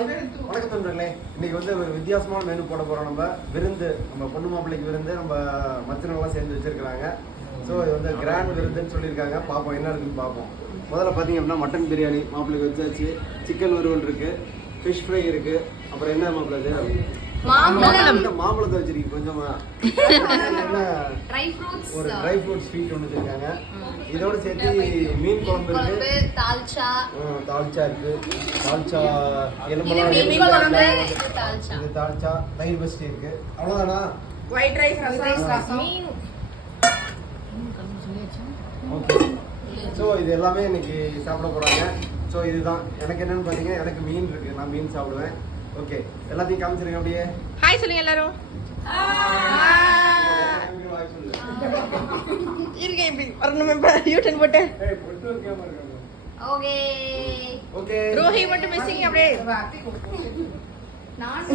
Hi வணக்கம் நண்பர்களே. இன்னைக்கு வந்து ஒரு வித்தியாசமான மெனு போட போறோம். நம்ம விருந்து, நம்ம பொண்ணு மாப்பிள்ளைக்கு விருந்து நம்ம மச்சனெல்லாம் சேர்ந்து வச்சிருக்காங்க. ஸோ இது வந்து கிராண்ட் விருந்துன்னு சொல்லியிருக்காங்க. பார்ப்போம் என்ன இருக்குன்னு பார்ப்போம். முதல்ல பார்த்தீங்க அப்படின்னா மட்டன் பிரியாணி மாப்பிள்ளைக்கு வச்சாச்சு. சிக்கன் வறுவல் இருக்கு, ஃபிஷ் ஃப்ரை இருக்கு. அப்புறம் என்ன மாப்பிள்ளை மாம்பழத்தை வச்சிருக்கு கொஞ்சமா. ஒரு ட்ரை ஃப்ரூட் ஸ்வீட் ஒன்று வச்சிருக்காங்க. இதோட சேர்த்து மீன் குழம்பு இருக்கு, தால்ச்சா இருக்கு, தால்ச்சா எலும்பெல்லாம் இது தால்ச்சா தயிர் பஸ்டி இருக்கு. அவ்வளோதானா? ஒயிட் ரைஸ் ரசம். ஓகே. ஸோ இது எல்லாமே இன்னைக்கு சாப்பிட போறாங்க. ஸோ இதுதான் எனக்கு என்னன்னு பார்த்தீங்கன்னா, எனக்கு மீன் இருக்கு, நான் மீன் சாப்பிடுவேன். ஓகே, எல்லாத்தையும் காமிச்சிருங்க அப்படியே. ஹாய் சொல்லுங்க எல்லாரும். இருங்க இப்படி வரணும். யூட்டன் போட்டு ஓகே ஓகே. ரோஹி மட்டும் மிஸ்ஸிங் அப்படியே. நான்